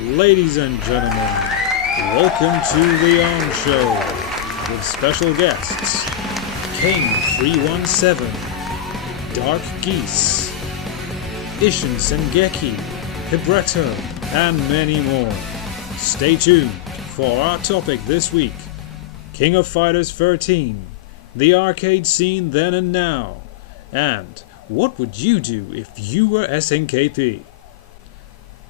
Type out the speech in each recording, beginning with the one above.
Ladies and gentlemen, welcome to the On Show with special guests King 317, Dark Geese, Ishin Sengeki, Hibretto, and many more. Stay tuned for our topic this week, King of Fighters 13, the arcade scene then and now, and what would you do if you were SNKP?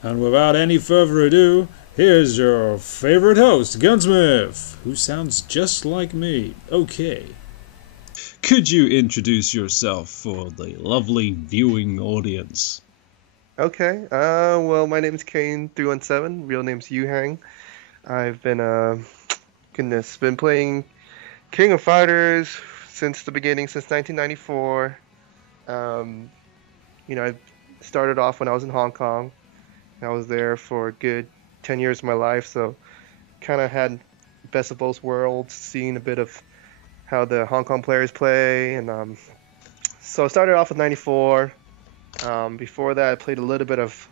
And without any further ado, here's your favorite host, Gunsmith, who sounds just like me. Okay. Could you introduce yourself for the lovely viewing audience? Okay, well, my name's Kane 317, real name's Yuhang. I've been playing King of Fighters since the beginning, since 1994. I started off when I was in Hong Kong. I was there for a good 10 years of my life, so kind of had best of both worlds, seeing a bit of how the Hong Kong players play, and so I started off with 94. Before that, I played a little bit of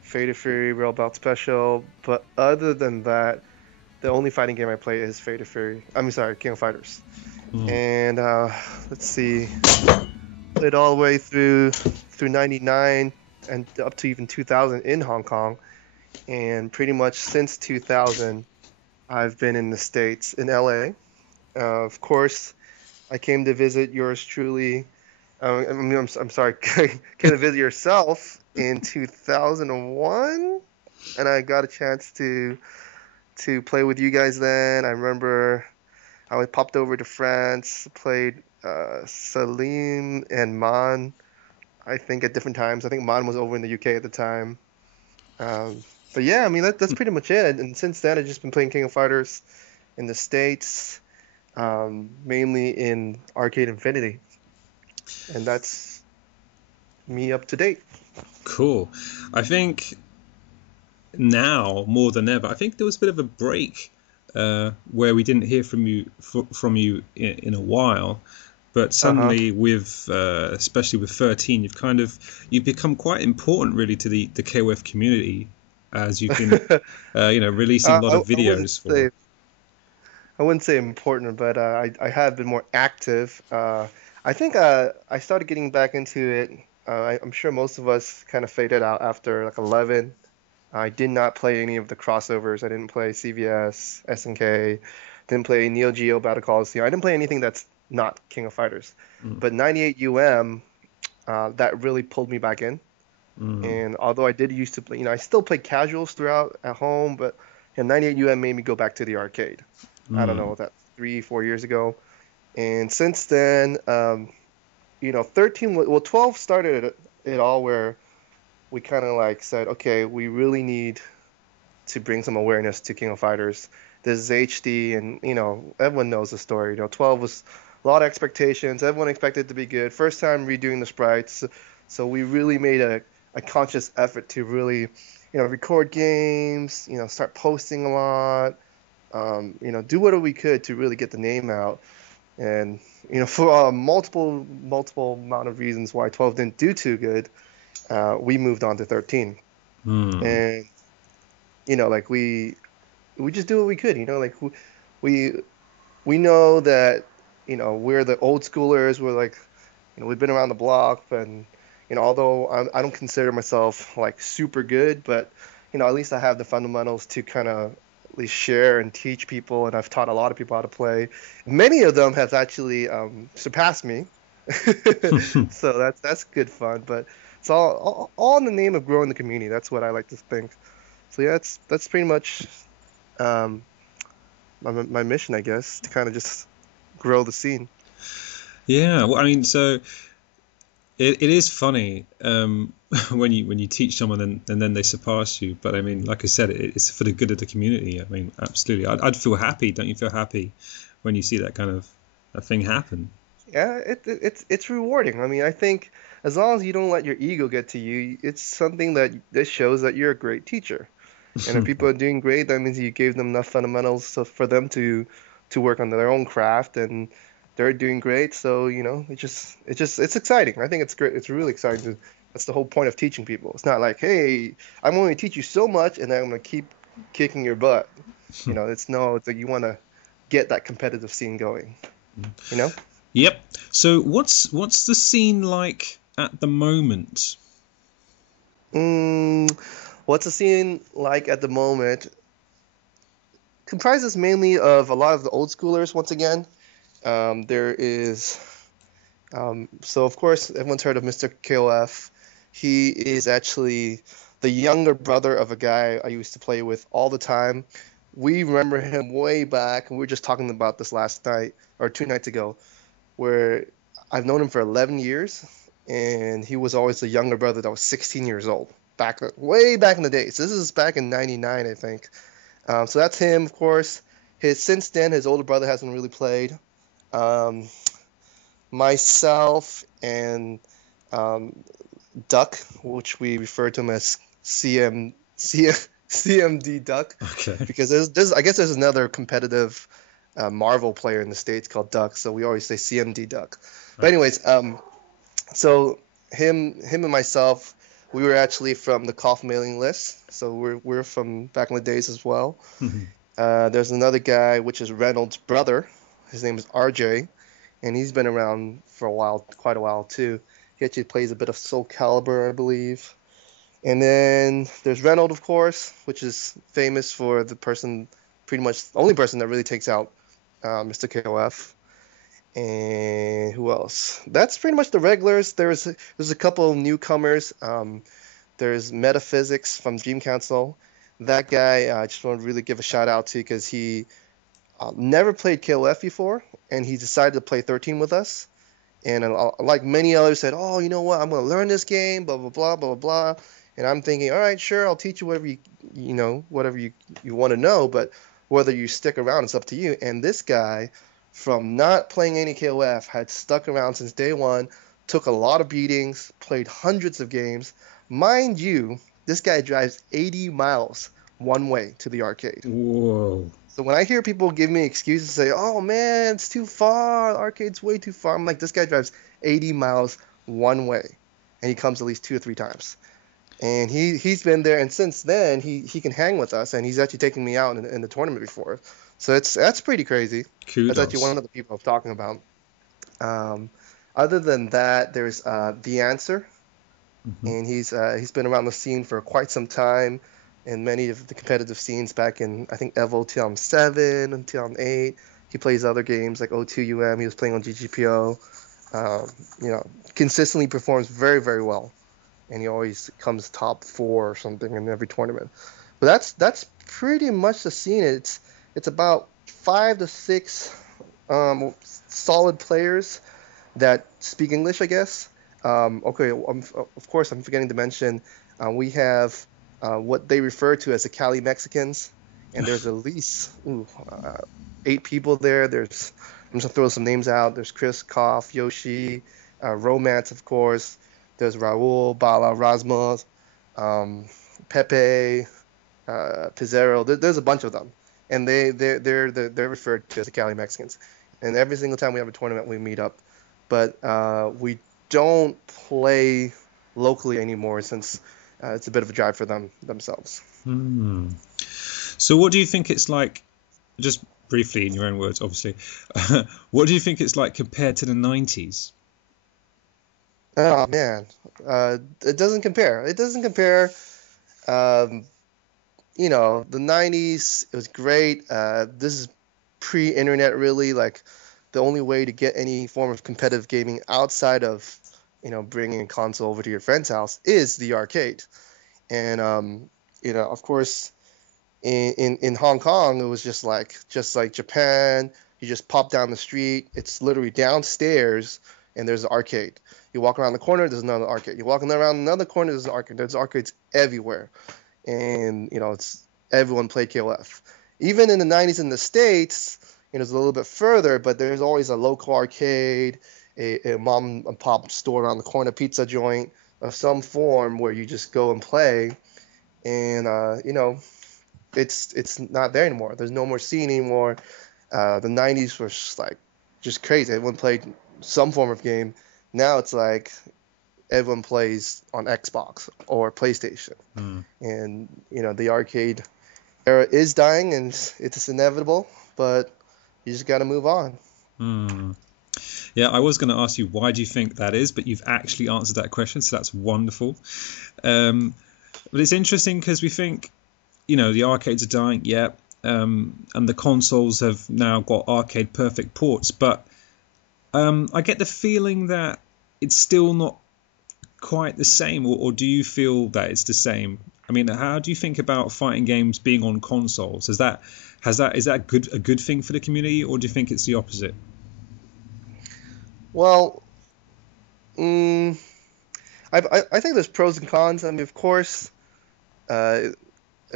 Fated Fury, Real Bout Special, but other than that, the only fighting game I play is Fated Fury. King of Fighters. And let's see, played all the way through 99 and up to even 2000 in Hong Kong, and pretty much since 2000, I've been in the States, in LA. Of course, I came to visit yours truly. I'm sorry, came to visit yourself in 2001, and I got a chance to play with you guys then. I remember I popped over to France, played Salim and Man, I think at different times. I think Man was over in the UK at the time. But yeah, I mean, that's pretty much it. And since then, I've just been playing King of Fighters in the States, mainly in Arcade Infinity. And that's me up to date. Cool. I think now more than ever, I think there was a bit of a break where we didn't hear from you in a while, but suddenly with especially with 13, you've become quite important really to the KOF community, as you've been releasing a lot of videos for. I wouldn't say important, but I have been more active. I think I started getting back into it. I'm sure most of us kind of faded out after like 11. I did not play any of the crossovers. I didn't play CVS, SNK, didn't play Neo Geo Battle Coliseum. I didn't play anything that's not King of Fighters. But 98 that really pulled me back in. And although I did used to play, I still played casuals throughout at home, but 98 made me go back to the arcade. I don't know, that 3-4 years ago. And since then, 13, 12 started it all where we kind of like said, okay, we really need to bring some awareness to King of Fighters. This is HD, and, everyone knows the story. 12 was a lot of expectations. Everyone expected it to be good. First time redoing the sprites. So we really made a conscious effort to really, record games, start posting a lot, do whatever we could to really get the name out. And, for multiple amount of reasons why 12 didn't do too good, we moved on to 13. And, we just do what we could, we know that, we're the old schoolers. We're like, we've been around the block, and, although I don't consider myself like super good, but, at least I have the fundamentals to kind of at least share and teach people, and I've taught a lot of people how to play. Many of them have actually surpassed me, so that's good fun. But it's all in the name of growing the community. That's what I like to think. So yeah, that's pretty much my mission, I guess, to kind of just grow the scene. Yeah, well, I mean, so it is funny when you teach someone and then they surpass you. But I mean, like I said, it's for the good of the community. I mean, absolutely. I'd feel happy. Don't you feel happy when you see that kind of a thing happen? Yeah, it's rewarding. I mean, I think as long as you don't let your ego get to you, it's something that shows that you're a great teacher. And if people are doing great, that means you gave them enough fundamentals for them to work on their own craft, and they're doing great. So it's exciting. I think it's great. It's really exciting That's the whole point of teaching people. It's not like, hey, I'm going to teach you so much, and then I'm going to keep kicking your butt. It's no, it's like you want to get that competitive scene going. You know? Yep. So what's the scene like at the moment? Mm, what's the scene like at the moment? Comprises mainly of a lot of the old schoolers. Once again, there is. So of course, everyone's heard of Mr. KOF. He is actually the younger brother of a guy I used to play with all the time. We remember him way back, and we were just talking about this last night or 2 nights ago, where I've known him for 11 years, and he was always the younger brother that was 16 years old, way back in the days. This is back in '99, I think. So that's him, of course. Since then, his older brother hasn't really played. Um, Myself and um, Duck, which we refer to him as CMD Duck, Okay. because I guess there's another competitive Marvel player in the States called Duck, so we always say CMD Duck. But anyways, so him and myself, we were actually from the KOF mailing list, so we're from back in the days as well. There's another guy, which is Reynolds' brother. His name is RJ, and he's been around for quite a while too. He actually plays a bit of Soul Calibur, I believe. And then there's Reynolds, of course, which is famous for pretty much the only person that really takes out Mr. KOF. And who else? That's pretty much the regulars. There's a couple of newcomers. There's Metaphysics from Dream Council. That guy, I just want to really give a shout out to because he never played KOF before, and he decided to play 13 with us. And like many others said, oh, you know what? I'm going to learn this game, blah, blah, blah, blah, blah. And I'm thinking, all right, sure, I'll teach you whatever you want to know, but whether you stick around, it's up to you. And this guy, from not playing any KOF, had stuck around since day one, took a lot of beatings, played hundreds of games. Mind you, this guy drives 80 miles one way to the arcade. Whoa. So when I hear people give me excuses, say, oh man, it's too far, the arcade's way too far, I'm like, this guy drives 80 miles one way, and he comes at least 2 or 3 times. And he's been there, and since then, he can hang with us, and he's actually taken me out in the tournament before. So that's pretty crazy. Kudos. That's actually one of the people I'm talking about. Other than that, there's The Answer, and he's been around the scene for quite some time in many of the competitive scenes back in, I think, Evo 2007 and 2008. He plays other games like O2UM. He was playing on GGPO. Consistently performs very, very well. And he always comes top 4 or something in every tournament. But that's pretty much the scene. It's about 5 to 6 solid players that speak English, I guess. Of course, I'm forgetting to mention we have what they refer to as the Cali Mexicans, and there's at least 8 people there. I'm just gonna throw some names out. There's Chris, KOF, Yoshi, Romance, of course. There's Raul, Bala, Rasmus, Pepe, Pizarro. There's a bunch of them, and they're referred to as the Cali Mexicans. And every single time we have a tournament, we meet up, but we don't play locally anymore since it's a bit of a drive for themselves. So what do you think it's like, just briefly in your own words, obviously, what do you think it's like compared to the 90s? Oh, man. It doesn't compare. The 90s, it was great. This is pre-internet, really. Like, the only way to get any form of competitive gaming outside of, bringing a console over to your friend's house is the arcade. And, of course, in Hong Kong, it was just like Japan. You just pop down the street. It's literally downstairs, and there's an arcade. You walk around the corner, there's another arcade. You walk around another corner, there's an arcade. There's arcades everywhere. And, everyone played KOF. Even in the 90s in the States, it's a little bit further, but there's always a local arcade, a mom and pop store around the corner, pizza joint of some form where you just go and play. And, it's not there anymore. There's no more scene anymore. The 90s was just crazy. Everyone played some form of game. Now it's like everyone plays on Xbox or PlayStation. Mm. And the arcade era is dying, and it's inevitable, but you just got to move on. Mm. Yeah, I was going to ask you why do you think that is, but you've actually answered that question, so that's wonderful. But it's interesting because we think, the arcades are dying, yeah, and the consoles have now got arcade perfect ports, but I get the feeling that it's still not quite the same, or do you feel that it's the same? I mean, how do you think about fighting games being on consoles? Is that a good thing for the community, or do you think it's the opposite? Well, I think there's pros and cons. I mean, of course, a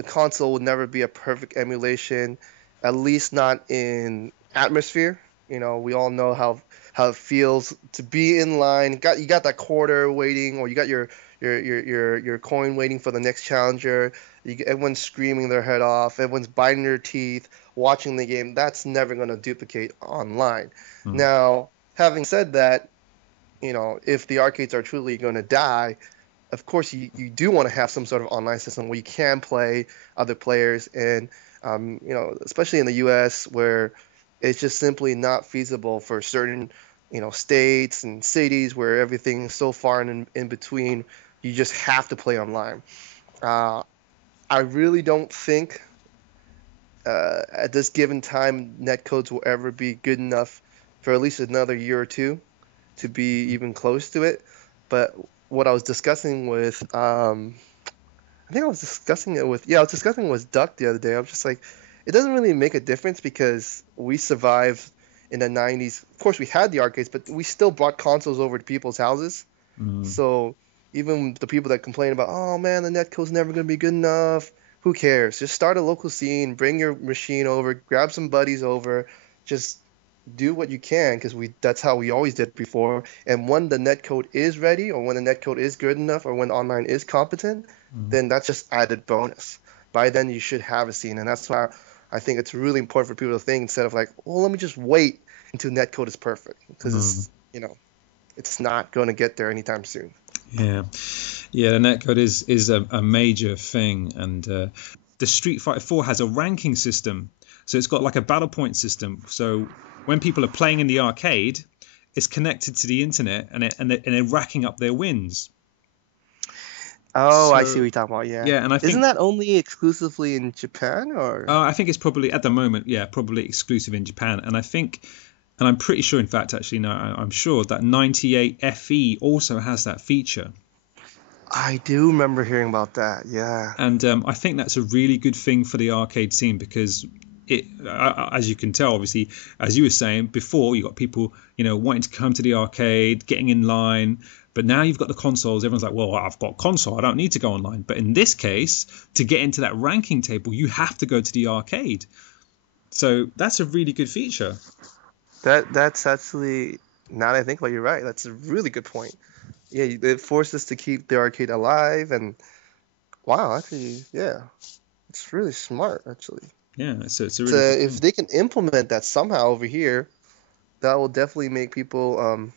console would never be a perfect emulation, at least not in atmosphere. We all know how it feels to be in line. You got that quarter waiting, or you got your coin waiting for the next challenger. Everyone's screaming their head off. Everyone's biting their teeth, watching the game. That's never going to duplicate online. Mm. Now, having said that, if the arcades are truly going to die, of course you do want to have some sort of online system where you can play other players, and especially in the US where it's just simply not feasible for certain states and cities where everything is so far in between. You just have to play online. I really don't think at this given time netcodes will ever be good enough for at least another year or two to be even close to it. But what I was discussing with, I was discussing it with Duck the other day. I was just like, it doesn't really make a difference because we survived in the 90s. Of course, we had the arcades, but we still brought consoles over to people's houses. Mm. So even the people that complain about, oh man, the netcode's never going to be good enough, who cares? Just start a local scene, bring your machine over, grab some buddies over, just do what you can, because that's how we always did before. And when the netcode is ready, or when the netcode is good enough, or when online is competent, then that's just added bonus. By then you should have a scene, and that's why I think it's really important for people to think instead of like, well, let me just wait until netcode is perfect, because it's not going to get there anytime soon. Yeah, the netcode is a major thing, and the Street Fighter 4 has a ranking system, so it's got like a battle point system. So when people are playing in the arcade, it's connected to the internet, and they're racking up their wins. Oh, I see what you're talking about. Yeah. Yeah, and I think isn't that only exclusively in Japan, or? I think it's probably at the moment, probably exclusive in Japan, and I think. And I'm pretty sure, in fact, actually, no, I'm sure that 98 FE also has that feature. I do remember hearing about that, yeah. And I think that's a really good thing for the arcade scene because as you can tell, obviously, as you were saying before, you got people, wanting to come to the arcade, getting in line. But now you've got the consoles. Everyone's like, well, I've got a console. I don't need to go online. But in this case, to get into that ranking table, you have to go to the arcade. So that's a really good feature. That's actually, now that I think about it, you're right. That's a really good point. Yeah, it forced us to keep the arcade alive, and wow, actually, yeah, it's really smart, actually. Yeah, so it's a really good if they can implement that somehow over here, that will definitely make people,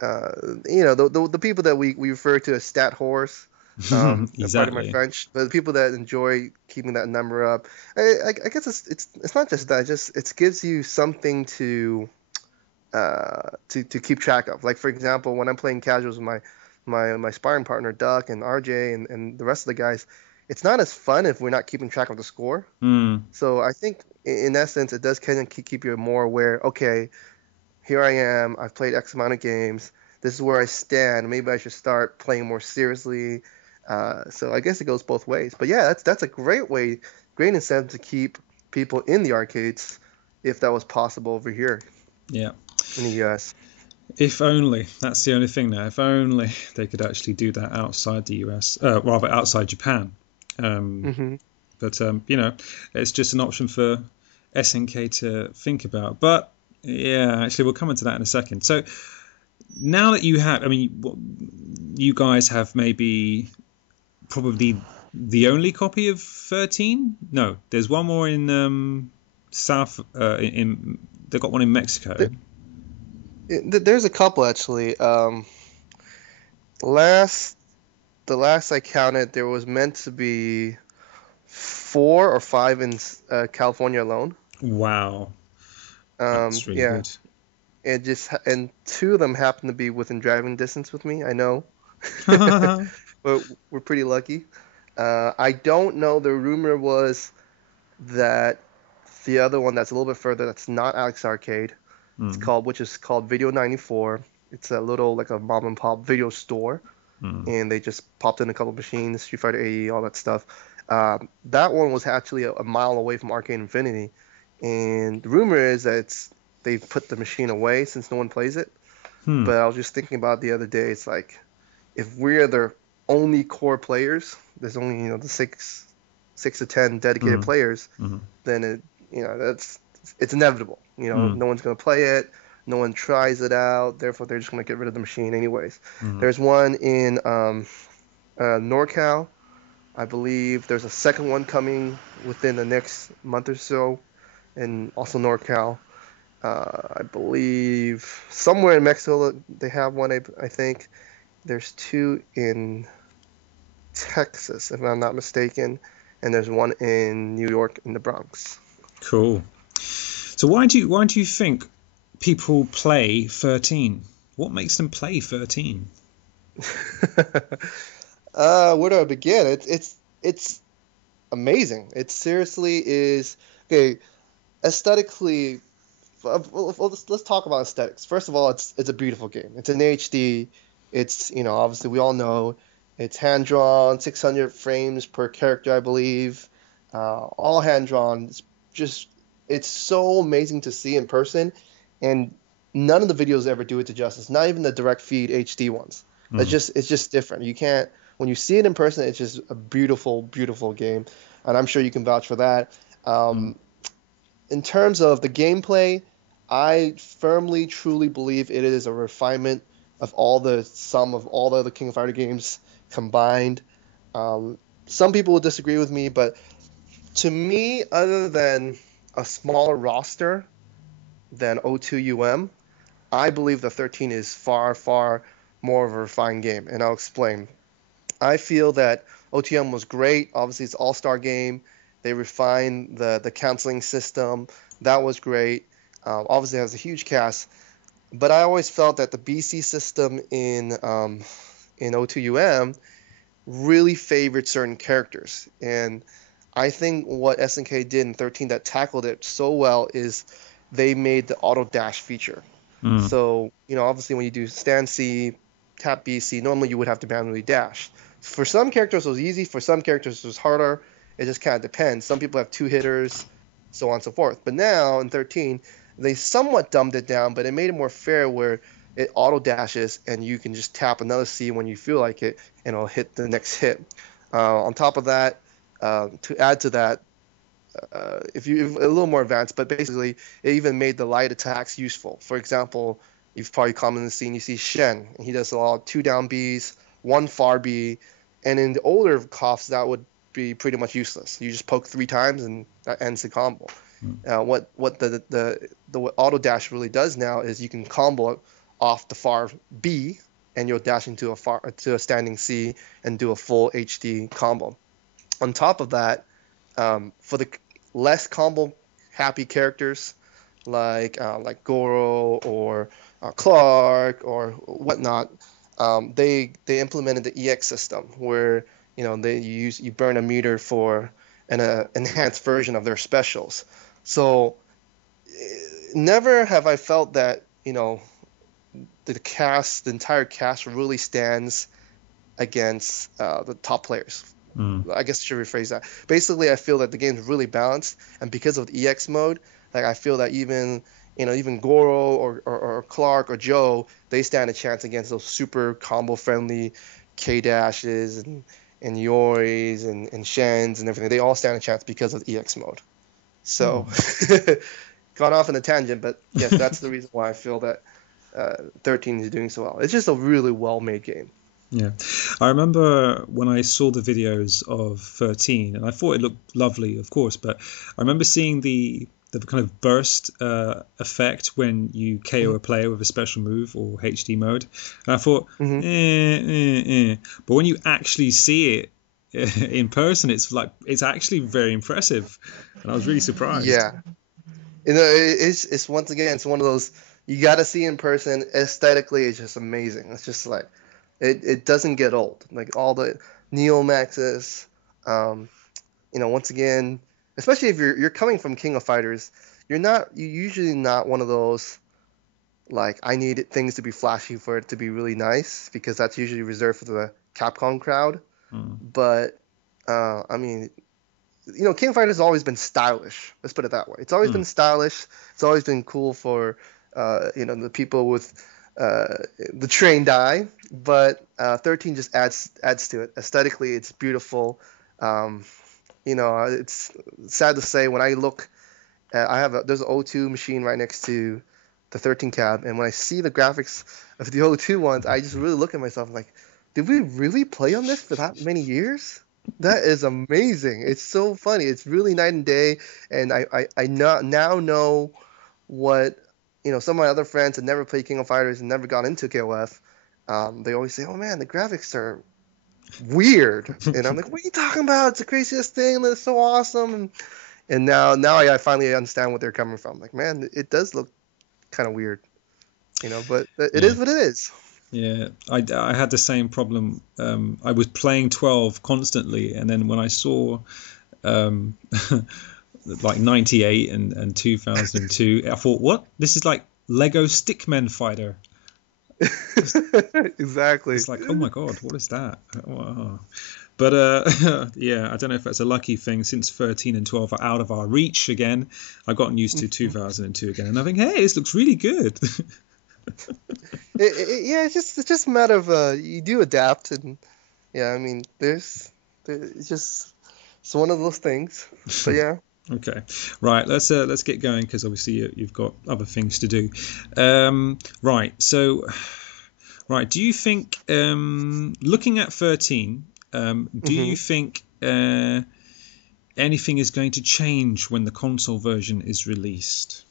the people that we refer to as stat whores, exactly. pardon my French, but the people that enjoy keeping that number up. I guess it's not just that. It gives you something to keep track of. Like for example, when I'm playing casuals with my sparring partner Duck and RJ and the rest of the guys, it's not as fun if we're not keeping track of the score. So I think in essence, it does kind of keep you more aware. Okay, here I am. I've played X amount of games. This is where I stand. Maybe I should start playing more seriously. So I guess it goes both ways. But yeah, that's a great incentive to keep people in the arcades if that was possible over here. Yeah. In the US. If only. That's the only thing now. If only they could actually do that outside the US, rather outside Japan. But it's just an option for SNK to think about. But yeah, actually, we'll come into that in a second. So now that you have, you guys have maybe probably the only copy of 13. No, there's one more in South. They've got one in Mexico. There's a couple actually. The last I counted, there was meant to be 4 or 5 in California alone. Wow, that's really Yeah, good. and 2 of them happen to be within driving distance with me. I know, but we're pretty lucky. I don't know. The rumor was that the other one that's a little bit further, that's not Alex Arcade, Mm, which is called Video 94. It's a little like a mom and pop video store, mm, and they just popped in a couple machines, Street Fighter AE, all that stuff. That one was actually a mile away from Arcade Infinity, and the rumor is that they've put the machine away since no one plays it. hmm, But I was just thinking about it the other day. It's like if we're the only core players, there's only the 6 to 10 dedicated mm, players, mm, then it's inevitable. mm, No one's gonna play it. No one tries it out. Therefore, they're just gonna get rid of the machine anyways. mm. There's one in NorCal. I believe there's a second one coming within the next month or so, and also NorCal. I believe somewhere in Mexico they have one. I think there's 2 in Texas, if I'm not mistaken, and there's one in New York in the Bronx. Cool. So why do you think people play 13? What makes them play 13? Where do I begin? It's amazing. It seriously is. Okay, aesthetically, let's talk about aesthetics. First of all, it's a beautiful game. It's an HD. It's obviously we all know it's hand drawn, 600 frames per character, I believe. All hand drawn. Just it's so amazing to see in person, and none of the videos ever do it to justice. Not even the direct feed HD ones. Mm, It's just different. You can't when you see it in person. It's just a beautiful, beautiful game, and I'm sure you can vouch for that. mm, Um, in terms of the gameplay, I firmly, truly believe it is a refinement of all the sum of all the other King of Fighter games combined. Some people will disagree with me, but to me, other than a smaller roster than O2 I believe the 13 is far, far more of a refined game, and I'll explain. I feel that OTM was great. Obviously, it's an all-star game. They refined the counseling system. That was great. Obviously, it has a huge cast. But I always felt that the BC system in O2 really favored certain characters. And I think what SNK did in 13 that tackled it so well is they made the auto dash feature. mm, So, obviously when you do stand C, tap B, C, normally you would have to manually dash. For some characters it was easy, for some characters it was harder. It just kind of depends. Some people have 2 hitters, so on and so forth. But now in 13, they somewhat dumbed it down, but it made it more fair where it auto dashes and you can just tap another C when you feel like it and it'll hit the next hit. On top of that, to add to that, if a little more advanced, but basically it even made the light attacks useful. For example, you've probably commonly seen, you see Shen, and he does a lot of 2 down Bs, 1 far B, and in the older KOFs that would be pretty much useless. You just poke 3 times and that ends the combo. mm, What the auto dash really does now is you can combo off the far B and you'll dash into a standing C and do a full HD combo. On top of that, for the less combo happy characters like Goro or Clark or whatnot, they implemented the EX system where you burn a meter for an enhanced version of their specials. So never have I felt that the entire cast really stands against the top players. mm. I guess I should rephrase that. Basically, I feel that the game's really balanced, and because of the EX mode, like I feel that even Goro or Clark or Joe, they stand a chance against those super combo friendly K dashes and Yoris and Shens and everything. They all stand a chance because of the EX mode. So, Hmm. gone off on a tangent, but yes, that's the reason why I feel that 13 is doing so well. It's just a really well made game. Yeah, I remember when I saw the videos of 13, and I thought it looked lovely, of course, but I remember seeing the the kind of burst effect when you KO a player with a special move or HD mode. And I thought, but when you actually see it in person, it's actually very impressive, and I was really surprised. Yeah, it's once again, it's one of those you got to see in person. Aesthetically, it's just amazing. It's just like it doesn't get old. Like all the Neo Maxes, once again, especially if you're coming from King of Fighters, you're usually not one of those like I need things to be flashy for it to be really nice, because that's usually reserved for the Capcom crowd. But I mean, King of Fighters has always been stylish. Let's put it that way. It's always been stylish. It's always been cool for the people with the trained eye. But 13 just adds to it. Aesthetically, it's beautiful. It's sad to say when I look at, there's an O2 machine right next to the 13 cab, and when I see the graphics of the O2 ones, I just really look at myself like, did we really play on this for that many years? That is amazing. It's so funny. It's really night and day, and I now know what some of my other friends had never played King of Fighters and never got into KOF. They always say, "Oh man, the graphics are weird," and I'm like, "What are you talking about? It's the craziest thing. That's so awesome." And now I finally understand what they're coming from. Like, man, it does look kind of weird, but it is what it is. Yeah, I had the same problem. I was playing 12 constantly, and then when I saw like 98 and 2002, I thought, what? This is like Lego Stickman Fighter. Exactly. It's like, oh my god, what is that? Wow. But yeah, I don't know if that's a lucky thing. Since 13 and 12 are out of our reach again, I've gotten used to 2002 again, and I think, hey, this looks really good. It's just a matter of you do adapt, and yeah, I mean, it's one of those things. But yeah. Okay, right. Let's get going, because obviously you've got other things to do. Right. So, right. Do you think, looking at 13, do you think anything is going to change when the console version is released?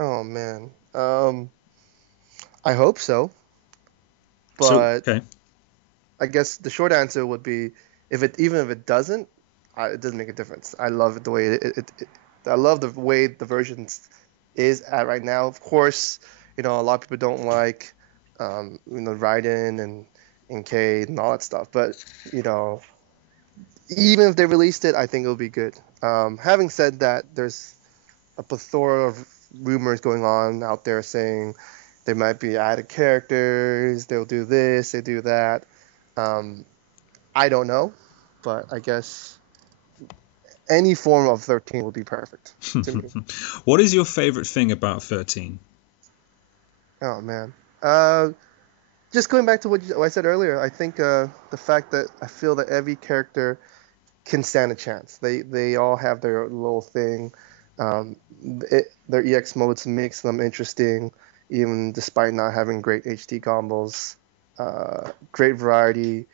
Oh man. I hope so. But okay. I guess the short answer would be even if it doesn't, it doesn't make a difference. I love it the way I love the way the version is at right now. Of course, a lot of people don't like Raiden and Cade and all that stuff. But even if they released it, I think it would be good. Having said that, there's a plethora of rumors going on out there saying there might be added characters, they'll do this, they do that. I don't know, but I guess any form of 13 will be perfect to me. What is your favorite thing about 13? Oh, man. Just going back to what I said earlier, I think the fact that I feel that every character can stand a chance. They all have their little thing. Their EX modes makes them interesting, even despite not having great HD combos. Great variety.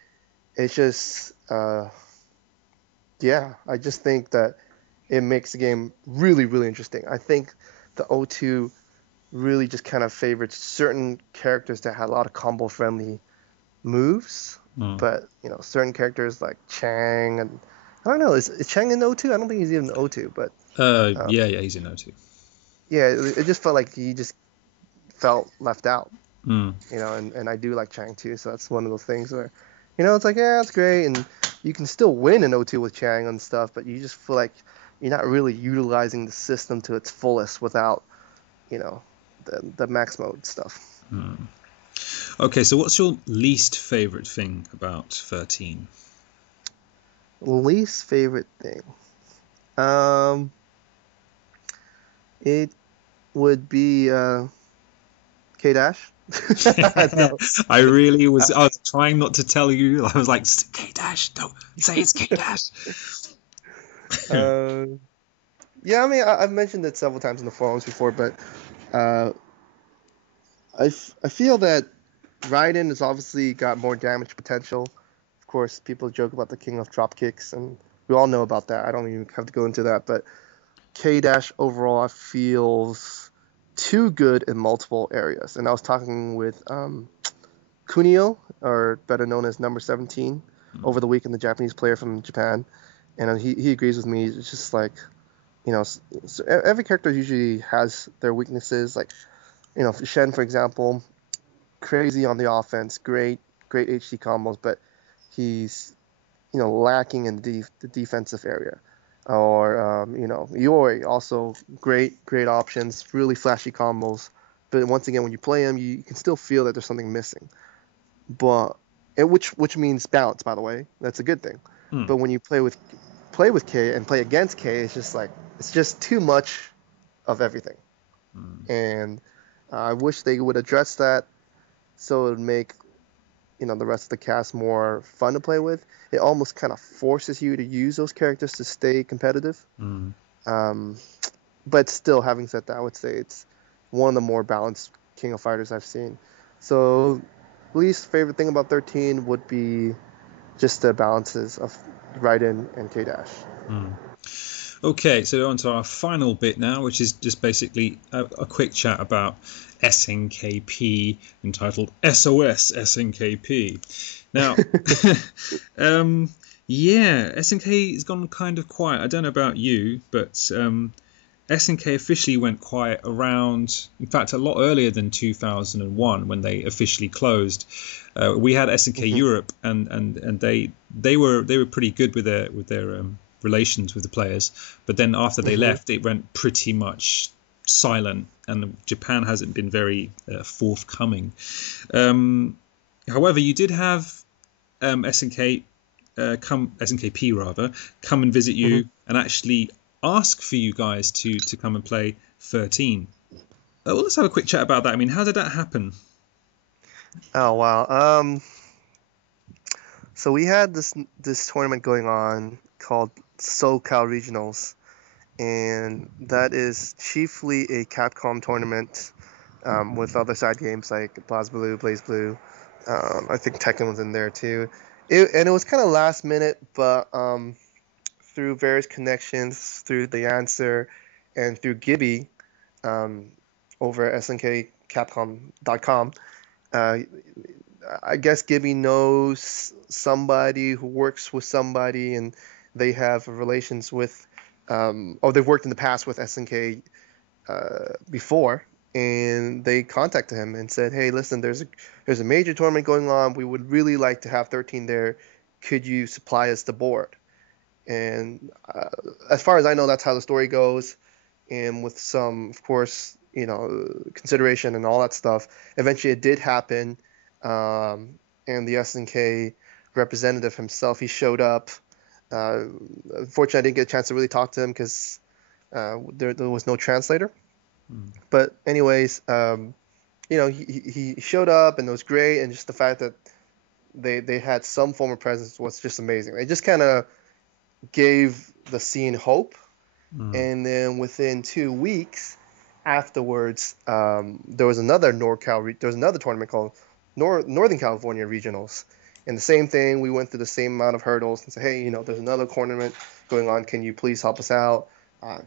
It's just, I just think that it makes the game really, really interesting. I think the O2 really just kind of favored certain characters that had a lot of combo-friendly moves, but certain characters like Chang, and I don't know, is Chang in O2? I don't think he's even in O2, but yeah, he's in O2. Yeah, it just felt like he just felt left out, Mm. And I do like Chang too, so that's one of those things where, it's like, yeah, it's great, and you can still win in O2 with Chang and stuff, but you just feel like you're not really utilizing the system to its fullest without, the max mode stuff. Okay, so what's your least favorite thing about 13? Least favorite thing? It would be K-Dash. I really was. I was trying not to tell you. I was like, K-Dash, don't say it's K-Dash. Yeah, I mean, I've mentioned it several times in the forums before, but I feel that Raiden has obviously got more damage potential. Of course, people joke about the king of drop kicks, and we all know about that. I don't even have to go into that, but K-Dash overall feels too good in multiple areas. And I was talking with Kunio, or better known as number 17, over the weekend, the Japanese player from Japan. And he agrees with me. It's just like, so every character usually has their weaknesses. Like, Shen, for example, crazy on the offense, great HD combos, but he's, lacking in the defensive area. Or, Yori, also great options, really flashy combos. But once again, when you play him, you can still feel that there's something missing. But which means balance, by the way. That's a good thing. But when you play with K and play against K, it's just too much of everything. And I wish they would address that so it would make the rest of the cast more fun to play with. It almost kind of forces you to use those characters to stay competitive. But still, having said that, I would say it's one of the more balanced King of Fighters I've seen. So least favorite thing about 13 would be just the balances of Raiden and K-Dash. Okay, so on to our final bit now, which is just basically a quick chat about SNKP, entitled SOS SNKP. Now, SNK has gone kind of quiet. I don't know about you, but SNK officially went quiet around, in fact, a lot earlier than 2001 when they officially closed. We had SNK Europe, and they were pretty good with their relations with the players, but then after they left, it went pretty much silent, and Japan hasn't been very forthcoming. However, you did have SNKP rather come and visit you and actually ask for you guys to come and play 13. Well, let's have a quick chat about that. I mean, how did that happen? Oh wow. So we had this tournament going on called SoCal Regionals, and that is chiefly a Capcom tournament with other side games like Blaze Blue. I think Tekken was in there too. It was kind of last minute, but through various connections, through the answer, and through Gibby over at SNKCapcom.com, I guess Gibby knows somebody who works with somebody, and they have relations with, or they've worked in the past with SNK before, and they contacted him and said, "Hey, listen, there's a major tournament going on. We would really like to have 13 there. Could you supply us the board?" And as far as I know, that's how the story goes. And with some, of course, consideration and all that stuff, eventually it did happen. And the SNK representative himself, he showed up. Unfortunately, I didn't get a chance to really talk to him because there was no translator. But anyways, he showed up, and it was great. And just the fact that they had some form of presence was just amazing. It just kind of gave the scene hope. And then within 2 weeks afterwards, there was another tournament called Northern California Regionals. And the same thing, we went through the same amount of hurdles and said, "Hey, there's another tournament going on. Can you please help us out?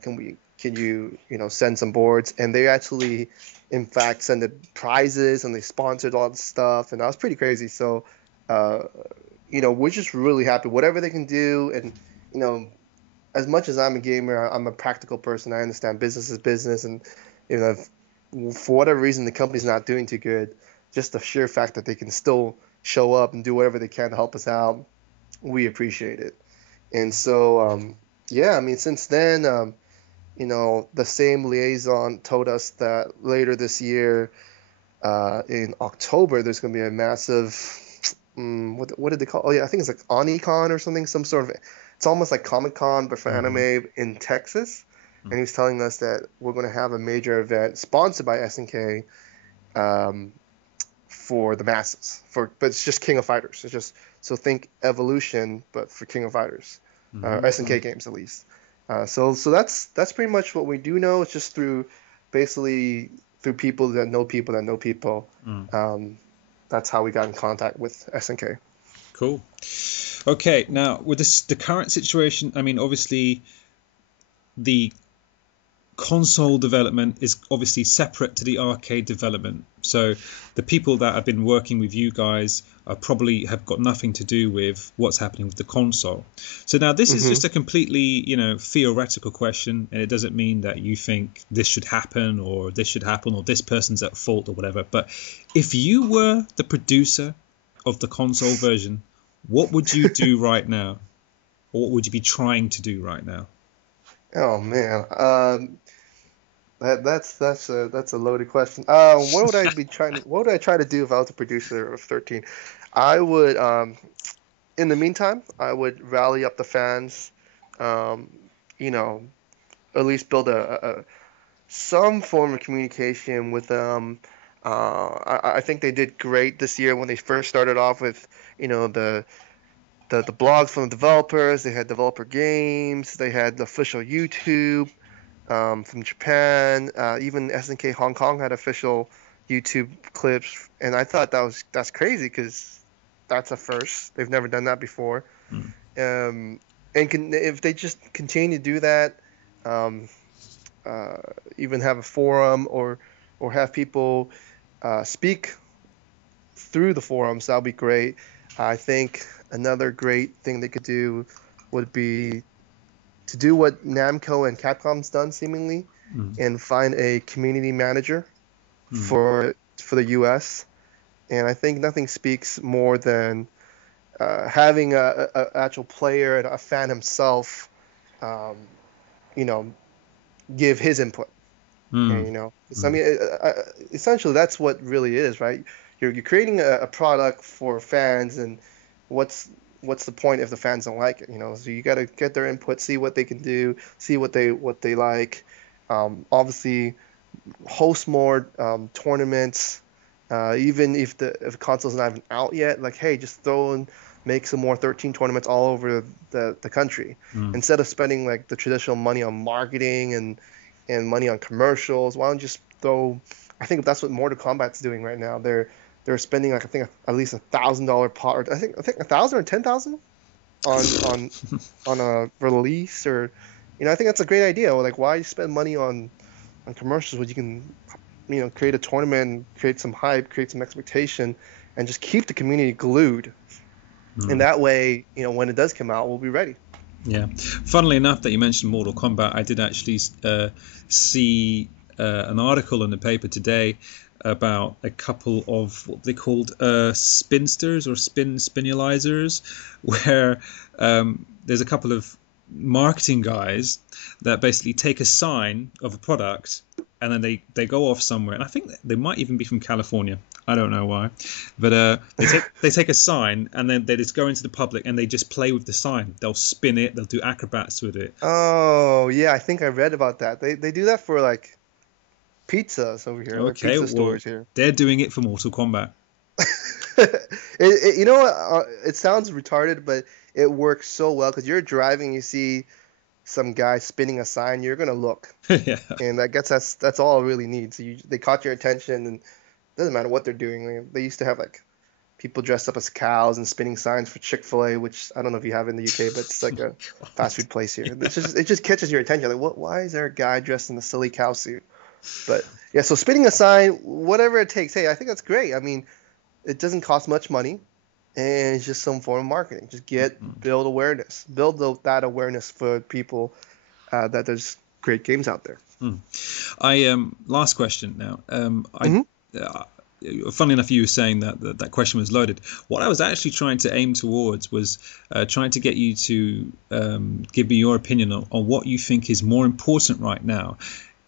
Can you send some boards?" And they actually, in fact, sent prizes, and they sponsored all this stuff, and that was pretty crazy. So, we're just really happy. Whatever they can do, and as much as I'm a gamer, I'm a practical person. I understand business is business, and if, for whatever reason the company's not doing too good, just the sheer fact that they can still show up and do whatever they can to help us out, we appreciate it. And so, since then, the same liaison told us that later this year, in October, there's going to be a massive, what did they call? Oh yeah, I think it's like Onicon or something, some sort of. It's almost like Comic-Con, but for anime in Texas. And he was telling us that we're going to have a major event sponsored by SNK for the masses. But it's just King of Fighters. It's just, so think Evolution, but for King of Fighters. SNK games, at least. So that's pretty much what we do know. It's just through people that know people that know people. That's how we got in contact with SNK. Cool. Okay, now with the current situation, I mean, obviously the console development is obviously separate to the arcade development. So the people that have been working with you guys probably have got nothing to do with what's happening with the console. So now this is just a completely, theoretical question, and it doesn't mean that you think this should happen or this should happen or this person's at fault or whatever. But if you were the producer of the console version, what would you do right now? Or what would you be trying to do right now? Oh man, that's a loaded question. What would I be trying? What would I try to do if I was a producer of 13? I would, in the meantime, I would rally up the fans. Um, you know, at least build a some form of communication with them. I think they did great this year when they first started off with, the blogs from the developers. They had developer games. They had the official YouTube from Japan. Even SNK Hong Kong had official YouTube clips, and I thought that's crazy because that's a first. They've never done that before. And if they just continue to do that, um, even have a forum or have people speak through the forums, that'll be great. I think another great thing they could do would be to do what Namco and Capcom's done seemingly, and find a community manager for the US. And I think nothing speaks more than having a actual player and a fan himself, give his input. And, I mean, essentially that's what really is, right? You're creating a product for fans, and what's the point if the fans don't like it? So you got to get their input, see what they can do, see what they like. Obviously, host more tournaments. Even if the console's not even out yet, like, hey, just make some more 13 tournaments all over the country, instead of spending like the traditional money on marketing and money on commercials. Why don't you just throw? I think that's what Mortal Kombat's doing right now. They're spending like, I think, at least $1,000 pot, or I think 1,000 or 10,000 on a release, or I think that's a great idea. Like, why spend money on commercials when you can create a tournament, create some hype, create some expectation, and just keep the community glued. And that way, when it does come out, we'll be ready. Yeah. Funnily enough that you mentioned Mortal Kombat, I did actually see an article in the paper today about a couple of what they called spinsters or spinulizers, where there's a couple of marketing guys that basically take a sign of a product and then they go off somewhere, and I think they might even be from California. I don't know why, but they take a sign and then they just go into the public and they just play with the sign. They'll spin it, they'll do acrobats with it. Oh yeah, I think I read about that. They do that for like pizzas over here, like pizza stores here. They're doing it for Mortal Kombat. It sounds retarded, but it works so well because you're driving, you see some guy spinning a sign, you're gonna look. Yeah. And I guess that's all it really needs. They caught your attention, and it doesn't matter what they're doing. They used to have like people dressed up as cows and spinning signs for Chick-fil-A, which I don't know if you have in the UK, but it's like a fast food place here. It just catches your attention. Like, why is there a guy dressed in a silly cow suit? But yeah, so spinning a sign, whatever it takes. Hey, I think that's great. I mean, it doesn't cost much money, and it's just some form of marketing. Just build awareness, that awareness for people that there's great games out there. Last question now. Funnily enough, you were saying that question was loaded. What I was actually trying to aim towards was trying to get you to give me your opinion on what you think is more important right now,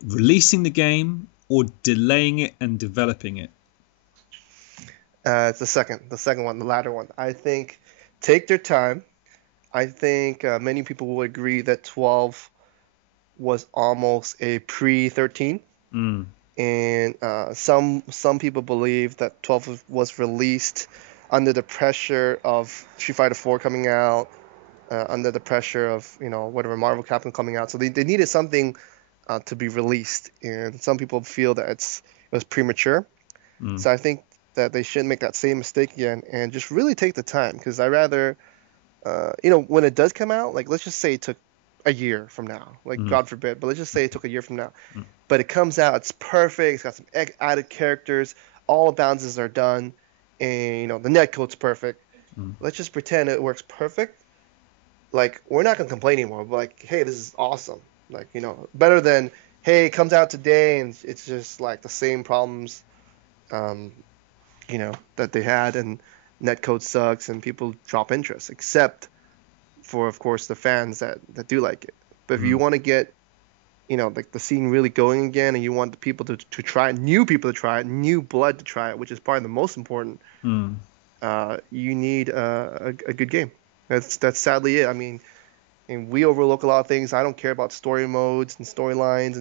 releasing the game or delaying it and developing it. It's the second one, the latter one. I think take their time. I think many people will agree that 12 was almost a pre-13. And some people believe that 12 was released under the pressure of Street Fighter 4 coming out, under the pressure of whatever Marvel Capcom coming out. So they needed something to be released, and some people feel that it was premature. So I think that they shouldn't make that same mistake again and just really take the time, because I rather when it does come out, like let's just say it took a year from now, like God forbid, but let's just say it took a year from now, but it comes out, it's perfect, it's got some added characters, all the bounces are done, and you know the netcode's perfect. Let's just pretend it works perfect. Like, we're not gonna complain anymore. But like, hey, this is awesome. Like, you know, better than, hey, it comes out today and it's just like the same problems, you know, that they had, and netcode sucks and people drop interest. Except for, of course, the fans that do like it. But if you want to get, you know, like the scene really going again, and you want the people to try it, new people to try it, new blood to try it, which is probably the most important, you need a good game. That's sadly it. I mean, and we overlook a lot of things. I don't care about story modes and storylines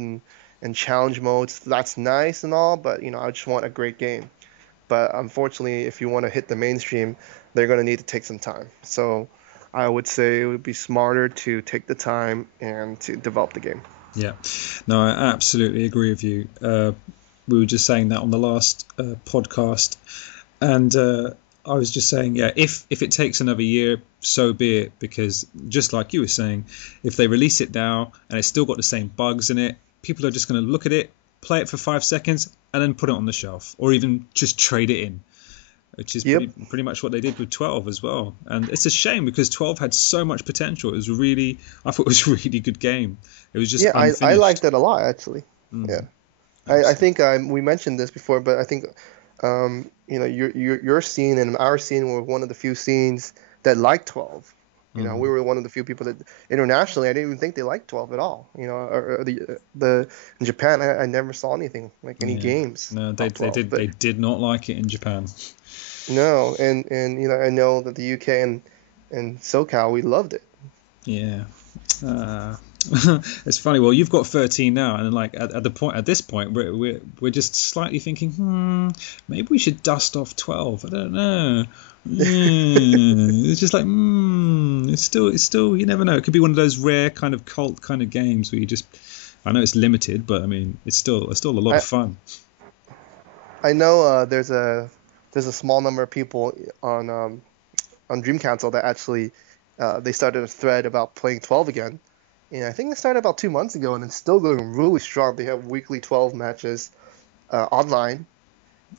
and challenge modes. That's nice and all, but you know, I just want a great game. But unfortunately, if you want to hit the mainstream, they're going to need to take some time. So I would say it would be smarter to take the time and to develop the game. Yeah, no, I absolutely agree with you. We were just saying that on the last podcast, and I was just saying, yeah, if it takes another year, so be it, because just like you were saying, if they release it now and it's still got the same bugs in it, people are just going to look at it, play it for 5 seconds, and then put it on the shelf, or even just trade it in, which is pretty much what they did with 12 as well. And it's a shame because 12 had so much potential. I thought it was a really good game. It was just unfinished. I liked it a lot, actually. Yeah, I think we mentioned this before, but I think you know, your scene and our scene were one of the few scenes that liked 12. You know, we were one of the few people that internationally, I didn't even think they liked 12 at all. You know, or the in Japan, I never saw anything like any games. No, they did not like it in Japan. No, and you know, I know that the UK and SoCal, we loved it. Yeah. It's funny. Well, you've got 13 now, and like at this point, we're just slightly thinking, maybe we should dust off 12. I don't know. It's just like, it's still. You never know. It could be one of those rare kind of cult kind of games where you just. I know it's limited, but I mean, it's still a lot of fun. I know there's a small number of people on Dream Council that actually they started a thread about playing 12 again. And I think they started about 2 months ago, and it's still going really strong. They have weekly 12 matches online,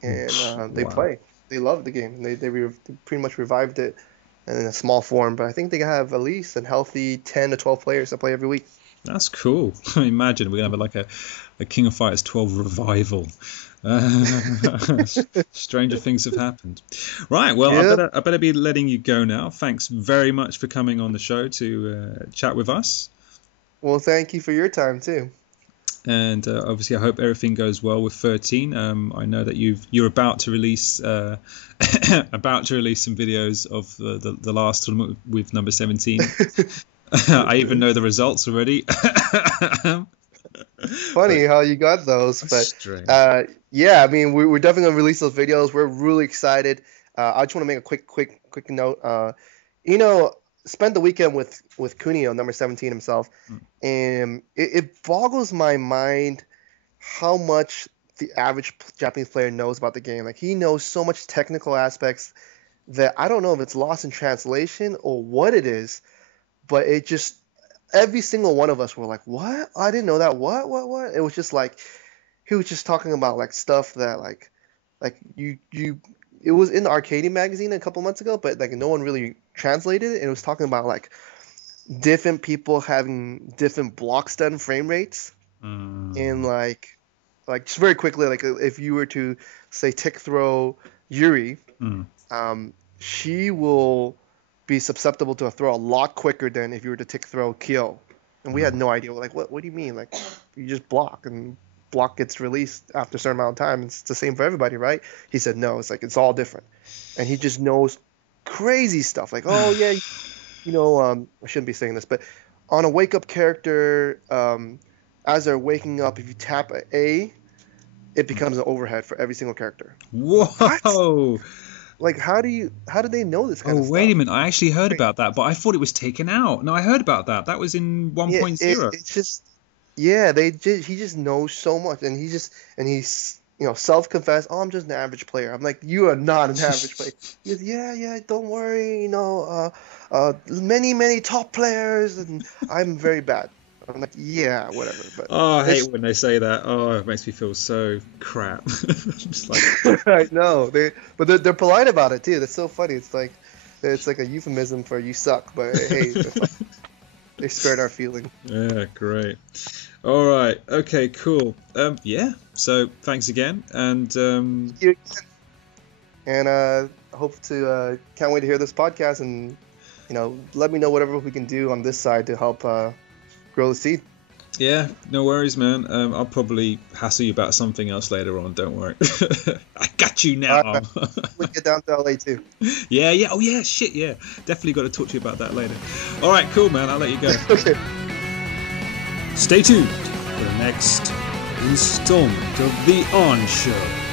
and they play. They love the game. They pretty much revived it in a small form, but I think they have at least a healthy 10 to 12 players that play every week. That's cool. Imagine we're going to have like a King of Fighters 12 revival. Stranger things have happened. Right, well, I better be letting you go now. Thanks very much for coming on the show to chat with us. Well, thank you for your time too. And obviously, I hope everything goes well with 13. I know that you're about to release some videos of the last tournament with number 17. I even know the results already. Funny how you got those, but yeah, I mean, we're definitely gonna release those videos. We're really excited. I just want to make a quick note. You know, spent the weekend with Kunio, number 17 himself, and it boggles my mind how much the average Japanese player knows about the game. Like, he knows so much technical aspects that I don't know if it's lost in translation or what it is, but it just, every single one of us were like, what? I didn't know that. What? It was just like, he was just talking about like stuff that like you it was in the Arcade magazine a couple months ago, but like no one really translated it. And it was talking about like different people having different block stun frame rates, and like just very quickly, like if you were to say tick throw Yuri, she will be susceptible to a throw a lot quicker than if you were to tick throw Kyo. And we had no idea. We're like, what do you mean? Like, you just block, and block gets released after a certain amount of time. It's the same for everybody, right? He said, no, it's like, it's all different. And he just knows crazy stuff. Like, oh, yeah, you know, I shouldn't be saying this, but on a wake-up character, as they're waking up, if you tap A, it becomes an overhead for every single character. Whoa! What? Like, how did they know this kind of stuff? Oh, wait a minute. I actually heard about that, but I thought it was taken out. No, I heard about that. That was in 1.0. It's just, yeah, he just knows so much, and he's self-confess, oh, I'm just an average player. I'm like, you are not an average player. He goes, yeah, don't worry, many, many top players, and I'm very bad. I'm like, yeah, whatever. But Oh, I hate when they say that. Oh, it makes me feel so crap. Just like, I know but they're polite about it too. That's so funny. It's like a euphemism for you suck. But hey, they spared our feeling. yeah, great. All right. Okay, cool. Yeah. So thanks again, and And hope to can't wait to hear this podcast, and let me know whatever we can do on this side to help grow the seed. yeah, no worries, man. I'll probably hassle you about something else later on. Don't worry. I got you now. We'll get down to LA too. Yeah. Oh yeah. Shit. Yeah. Definitely got to talk to you about that later. All right. Cool, man. I'll let you go. Okay. Stay tuned for the next installment of The On Show.